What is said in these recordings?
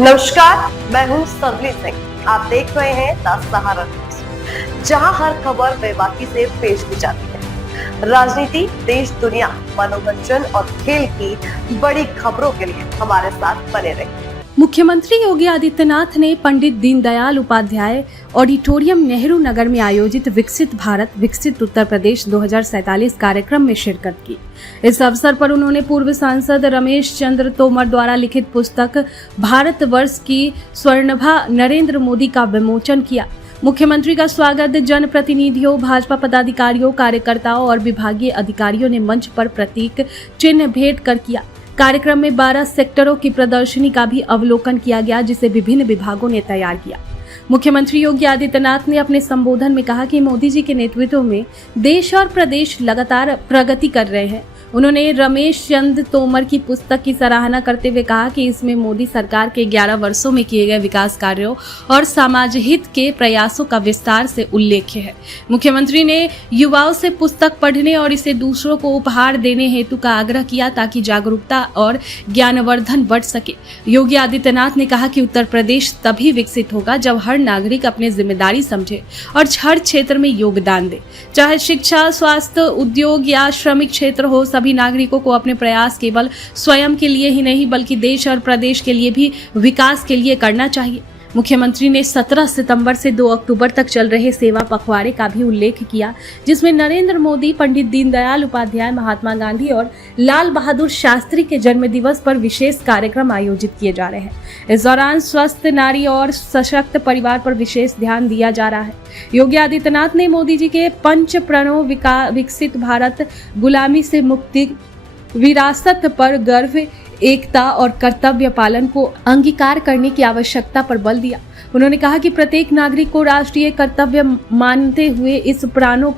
नमस्कार, मैं हूं सवली सिंह। आप देख रहे हैं द सहारा न्यूज़, जहां हर खबर बेबाकी से पेश की जाती है। राजनीति, देश दुनिया, मनोरंजन और खेल की बड़ी खबरों के लिए हमारे साथ बने रहिए। मुख्यमंत्री योगी आदित्यनाथ ने पंडित दीनदयाल उपाध्याय ऑडिटोरियम नेहरू नगर में आयोजित विकसित भारत विकसित उत्तर प्रदेश 2047 कार्यक्रम में शिरकत की। इस अवसर पर उन्होंने पूर्व सांसद रमेश चंद्र तोमर द्वारा लिखित पुस्तक भारतवर्ष की स्वर्णभा नरेंद्र मोदी का विमोचन किया। मुख्यमंत्री का स्वागत जनप्रतिनिधियों, भाजपा पदाधिकारियों, कार्यकर्ताओं और विभागीय अधिकारियों ने मंच पर प्रतीक चिन्ह भेंट कर किया। कार्यक्रम में 12 सेक्टरों की प्रदर्शनी का भी अवलोकन किया गया, जिसे विभिन्न विभागों ने तैयार किया। मुख्यमंत्री योगी आदित्यनाथ ने अपने संबोधन में कहा कि मोदी जी के नेतृत्व में देश और प्रदेश लगातार प्रगति कर रहे हैं। उन्होंने रमेश चंद्र तोमर की पुस्तक की सराहना करते हुए कहा कि इसमें मोदी सरकार के 11 वर्षों में किए गए विकास कार्यों और समाज हित के प्रयासों का विस्तार से उल्लेख है। मुख्यमंत्री ने युवाओं से पुस्तक पढ़ने और इसे दूसरों को उपहार देने हेतु का आग्रह किया, ताकि जागरूकता और ज्ञानवर्धन बढ़ सके। योगी आदित्यनाथ ने कहा कि उत्तर प्रदेश तभी विकसित होगा जब हर नागरिक अपनी जिम्मेदारी समझे और हर क्षेत्र में योगदान दे, चाहे शिक्षा, स्वास्थ्य, उद्योग या श्रमिक क्षेत्र हो। सभी नागरिकों को अपने प्रयास केवल स्वयं के लिए ही नहीं बल्कि देश और प्रदेश के लिए भी विकास के लिए करना चाहिए। मुख्यमंत्री ने 17 सितंबर से 2 अक्टूबर तक चल रहे सेवा पखवाड़े का भी उल्लेख किया, जिसमें नरेंद्र मोदी, पंडित दीनदयाल उपाध्याय, महात्मा गांधी और लाल बहादुर शास्त्री के जन्मदिवस पर विशेष कार्यक्रम आयोजित किए जा रहे हैं। इस दौरान स्वस्थ नारी और सशक्त परिवार पर विशेष ध्यान दिया जा रहा है। योगी आदित्यनाथ ने मोदी जी के पंच प्रणों विकसित भारत, गुलामी से मुक्ति, विरासत पर गर्व, एकता और कर्तव्य पालन को अंगीकार करने की आवश्यकता पर बल दिया। उन्होंने कहा कि प्रत्येक नागरिक को राष्ट्रीय कर्तव्य मानते हुए इस प्रणों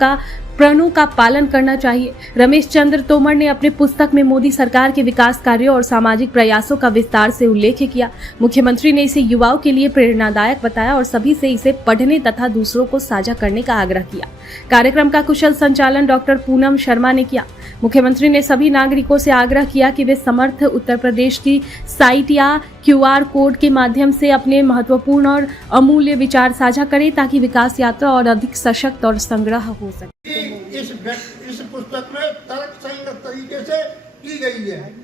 का पालन करना चाहिए। रमेश चंद्र तोमर ने अपने पुस्तक में मोदी सरकार के विकास कार्यों और सामाजिक प्रयासों का विस्तार से उल्लेख किया। मुख्यमंत्री ने इसे युवाओं के लिए प्रेरणादायक बताया और सभी से इसे पढ़ने तथा दूसरों को साझा करने का आग्रह किया। कार्यक्रम का कुशल संचालन डॉक्टर पूनम शर्मा ने किया। मुख्यमंत्री ने सभी नागरिकों से आग्रह किया कि वे समर्थ उत्तर प्रदेश की साइट या QR कोड के माध्यम से अपने महत्वपूर्ण और अमूल्य विचार साझा करें, ताकि विकास यात्रा और अधिक सशक्त और संग्रह हो सके। इस पुस्तक में तर्कसंगत तरीके से की गई है।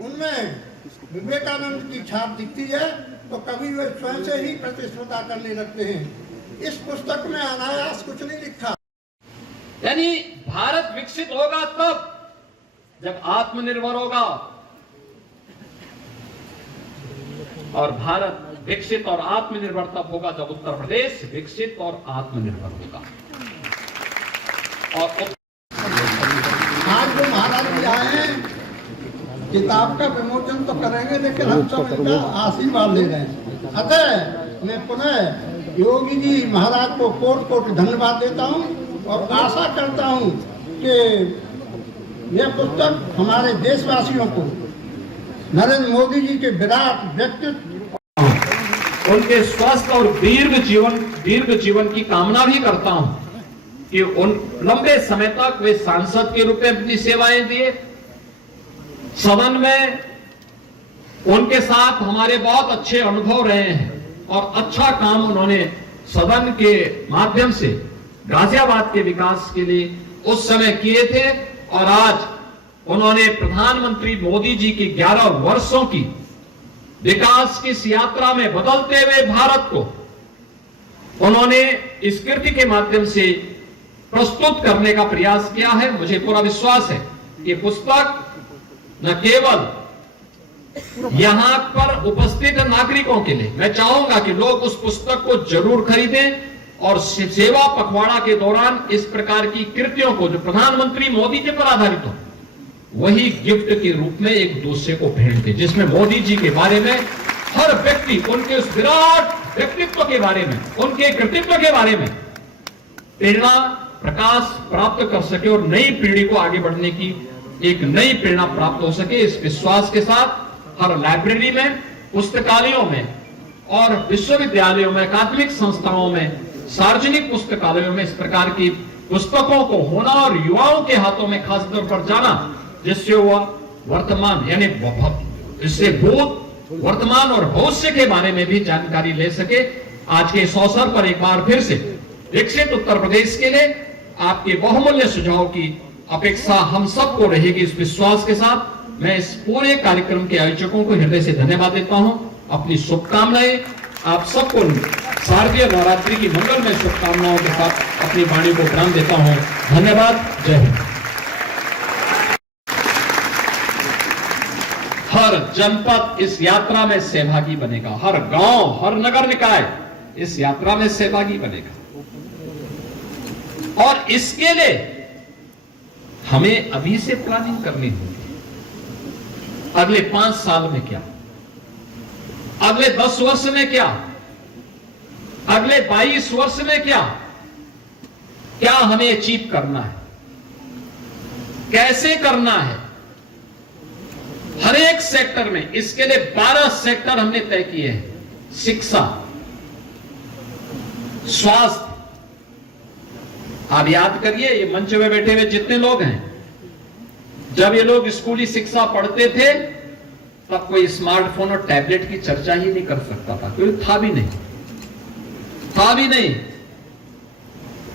उनमें विवेकानंद की छाप दिखती है, तो कभी वे स्वयं से ही प्रतिस्पर्धा करने लगते हैं। इस पुस्तक में अनायास कुछ नहीं लिखा। यानी भारत विकसित होगा तब जब आत्मनिर्भर होगा, और भारत विकसित और आत्मनिर्भर तब होगा जब उत्तर प्रदेश विकसित और आत्मनिर्भर होगा। और आज जो महाराज जी आए हैं, किताब का विमोचन तो करेंगे, लेकिन हम सब इनका आशीर्वाद ले रहे हैं। अतः मैं पुनः योगी जी महाराज को कोट कोट धन्यवाद देता हूँ और आशा करता हूँ कि यह पुस्तक हमारे देशवासियों को नरेंद्र मोदी जी के विराट व्यक्तित्व, उनके स्वस्थ और दीर्घ जीवन की कामना भी करता हूं कि उन लंबे समय तक वे सांसद के रूप में अपनी सेवाएं दिए। सदन में उनके साथ हमारे बहुत अच्छे अनुभव रहे हैं और अच्छा काम उन्होंने सदन के माध्यम से गाजियाबाद के विकास के लिए उस समय किए थे। और आज उन्होंने प्रधानमंत्री मोदी जी की 11 वर्षों की विकास की इस यात्रा में बदलते हुए भारत को उन्होंने इस कृति के माध्यम से प्रस्तुत करने का प्रयास किया है। मुझे पूरा विश्वास है कि पुस्तक न केवल यहां पर उपस्थित नागरिकों के लिए, मैं चाहूंगा कि लोग उस पुस्तक को जरूर खरीदें और सेवा पखवाड़ा के दौरान इस प्रकार की कृतियों को जो प्रधानमंत्री मोदी जी पर आधारित हो, वही गिफ्ट के रूप में एक दूसरे को भेंट दे, जिसमें मोदी जी के बारे में हर व्यक्ति उनके उस विराट व्यक्तित्व के बारे में, उनके कृतित्व के बारे में प्रेरणा प्रकाश प्राप्त कर सके और नई पीढ़ी को आगे बढ़ने की एक नई प्रेरणा प्राप्त हो सके। इस विश्वास के साथ हर लाइब्रेरी में, पुस्तकालयों में और विश्वविद्यालयों में, अकादमिक संस्थाओं में, सार्वजनिक पुस्तकालयों में इस प्रकार की पुस्तकों को होना और युवाओं के हाथों में खासतौर पर जाना, जिससे वह वर्तमान यानी इससे भूत वर्तमान और भविष्य के बारे में भी जानकारी ले सके। आज के इस अवसर पर एक बार फिर से विकसित उत्तर प्रदेश के लिए आपके बहुमूल्य सुझाव की अपेक्षा हम सबको रहेगी। इस विश्वास के साथ मैं इस पूरे कार्यक्रम के आयोजकों को हृदय से धन्यवाद देता हूं। अपनी शुभकामनाएं आप सबको शारदीय नवरात्रि की मंगलमय शुभकामनाओं के साथ अपनी वाणी को विराम देता हूं। धन्यवाद। जय हिंद। हर जनपद इस यात्रा में सहभागी बनेगा, हर गांव, हर नगर निकाय इस यात्रा में सहभागी बनेगा, और इसके लिए हमें अभी से प्लानिंग करनी होगी। अगले 5 साल में क्या, अगले 10 वर्ष में क्या, अगले 22 वर्ष में क्या हमें अचीव करना है, कैसे करना है, हर एक सेक्टर में। इसके लिए 12 सेक्टर हमने तय किए हैं। शिक्षा, स्वास्थ्य, आप याद करिए ये मंच में बैठे हुए जितने लोग हैं, जब ये लोग स्कूली शिक्षा पढ़ते थे तब कोई स्मार्टफोन और टैबलेट की चर्चा ही नहीं कर सकता था, क्योंकि था भी नहीं।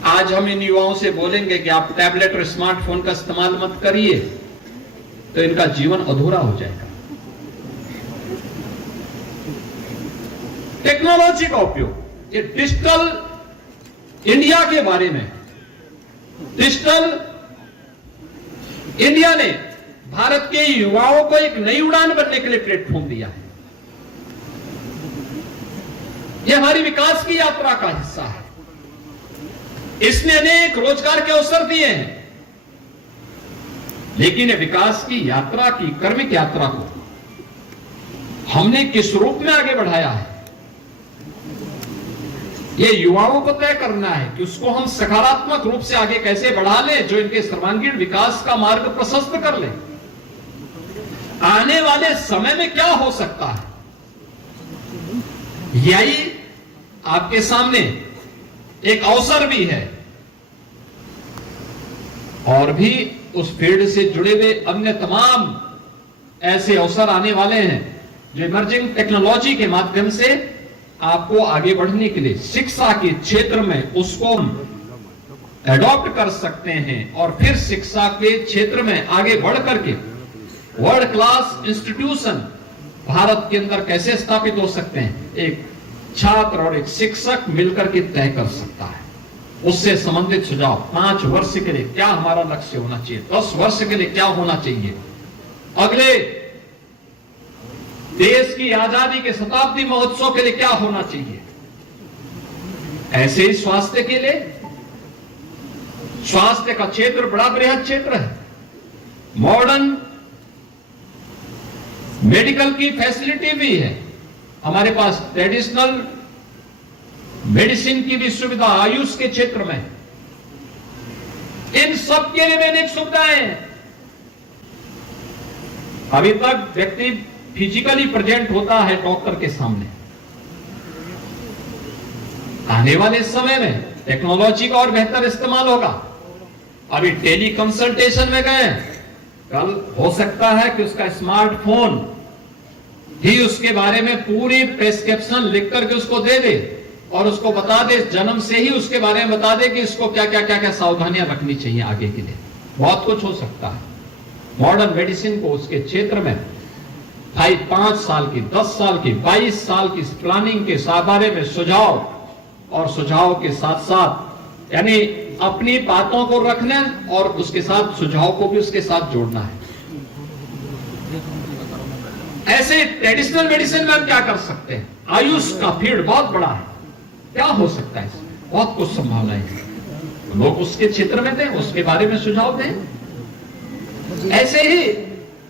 आज हम इन युवाओं से बोलेंगे कि आप टैबलेट और स्मार्टफोन का इस्तेमाल मत करिए, तो इनका जीवन अधूरा हो जाएगा। टेक्नोलॉजी का उपयोग, ये डिजिटल इंडिया के बारे में, डिजिटल इंडिया ने भारत के युवाओं को एक नई उड़ान बनने के लिए प्लेटफॉर्म दिया है। यह हमारी विकास की यात्रा का हिस्सा है। इसने अनेक रोजगार के अवसर दिए हैं, लेकिन विकास की यात्रा की कर्मिक यात्रा को हमने किस रूप में आगे बढ़ाया है, ये युवाओं को तय करना है कि उसको हम सकारात्मक रूप से आगे कैसे बढ़ा लें, जो इनके सर्वांगीण विकास का मार्ग प्रशस्त कर ले। आने वाले समय में क्या हो सकता है, यही आपके सामने एक अवसर भी है, और भी उस फील्ड से जुड़े हुए अन्य तमाम ऐसे अवसर आने वाले हैं जो इमर्जिंग टेक्नोलॉजी के माध्यम से आपको आगे बढ़ने के लिए शिक्षा के क्षेत्र में उसको एडॉप्ट कर सकते हैं, और फिर शिक्षा के क्षेत्र में आगे बढ़ करके वर्ल्ड क्लास इंस्टीट्यूशन भारत के अंदर कैसे स्थापित हो सकते हैं, एक छात्र और एक शिक्षक मिलकर के तय कर सकता है। उससे संबंधित सुझाव, 5 वर्ष के लिए क्या हमारा लक्ष्य होना चाहिए, 10 वर्ष के लिए क्या होना चाहिए, अगले देश की आजादी के शताब्दी महोत्सव के लिए क्या होना चाहिए। ऐसे ही स्वास्थ्य के लिए, स्वास्थ्य का क्षेत्र बड़ा बृहद क्षेत्र है। मॉडर्न मेडिकल की फैसिलिटी भी है हमारे पास, ट्रेडिशनल मेडिसिन की भी सुविधा आयुष के क्षेत्र में, इन सब के लिए अनेक सुविधाएं हैं। अभी तक व्यक्ति फिजिकली प्रेजेंट होता है डॉक्टर के सामने, आने वाले समय में टेक्नोलॉजी का और बेहतर इस्तेमाल होगा। अभी टेली कंसल्टेशन में गए, कल हो सकता है कि उसका स्मार्टफोन ही उसके बारे में पूरी प्रेस्क्रिप्शन लिख करके उसको दे दे, और उसको बता दे, जन्म से ही उसके बारे में बता दे कि इसको क्या क्या क्या क्या सावधानियां रखनी चाहिए आगे के लिए। बहुत कुछ हो सकता है। मॉडर्न मेडिसिन को उसके क्षेत्र में 5 साल की, 10 साल की, 22 साल की प्लानिंग के बारे में सुझाव, और सुझाव के साथ साथ यानी अपनी बातों को रखना और उसके साथ सुझाव को भी उसके साथ जोड़ना है। ऐसे ट्रेडिशनल मेडिसिन में हम क्या कर सकते हैं, आयुष का फील्ड बहुत बड़ा है, क्या हो सकता है इसमें, बहुत कुछ संभावनाएं हैं। लोग उसके क्षेत्र में दें, उसके बारे में सुझाव दें। ऐसे ही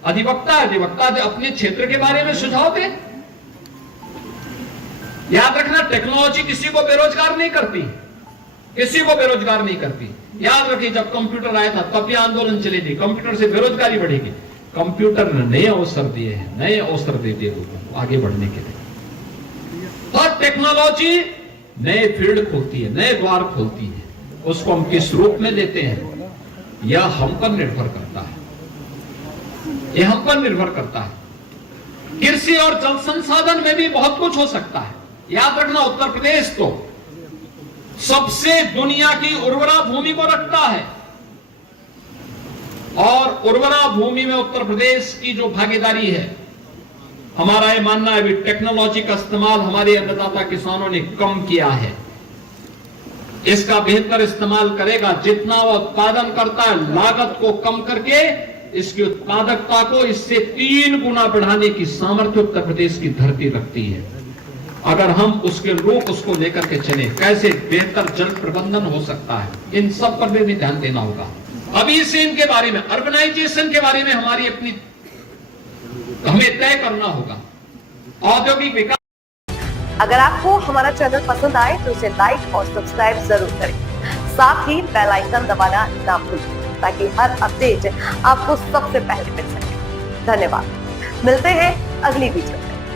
अधिवक्ता अपने क्षेत्र के बारे में सुझाव दें। याद रखना, टेक्नोलॉजी किसी को बेरोजगार नहीं करती, किसी को बेरोजगार नहीं करती। याद रखिए, जब कंप्यूटर आया था तब यह आंदोलन चली थी, कंप्यूटर से बेरोजगारी बढ़ेगी। कंप्यूटर ने नए अवसर दिए हैं, नए अवसर देते हैं लोगों को आगे बढ़ने के लिए। और टेक्नोलॉजी नए फील्ड खोलती है, नए द्वार खोलती है। उसको हम किस रूप में लेते हैं, यह हम पर निर्भर करता है, यह हम पर निर्भर करता है। कृषि और जल संसाधन में भी बहुत कुछ हो सकता है। याद रखना, उत्तर प्रदेश तो सबसे दुनिया की उर्वरा भूमि को रखता है और उर्वरा भूमि में उत्तर प्रदेश की जो भागीदारी है, हमारा यह मानना है, अभी टेक्नोलॉजी का इस्तेमाल हमारे अन्नदाता किसानों ने कम किया है। इसका बेहतर इस्तेमाल करेगा। जितना वो उत्पादन करता है, लागत को कम करके इसकी उत्पादकता को इससे 3 गुना बढ़ाने की सामर्थ्य उत्तर प्रदेश की धरती रखती है। अगर हम उसके रूप उसको लेकर के चले, कैसे बेहतर जल प्रबंधन हो सकता है, इन सब पर भी ध्यान देना होगा। अभी से इनके बारे में, अर्बनाइजेशन के बारे में हमारी अपनी हमें तय करना होगा। औद्योगिक विकास। अगर आपको हमारा चैनल पसंद आए तो इसे लाइक और सब्सक्राइब जरूर करें। साथ ही बेल आइकन दबाना ना भूलें ताकि हर अपडेट आपको सबसे पहले मिल सके। धन्यवाद। मिलते हैं अगली वीडियो।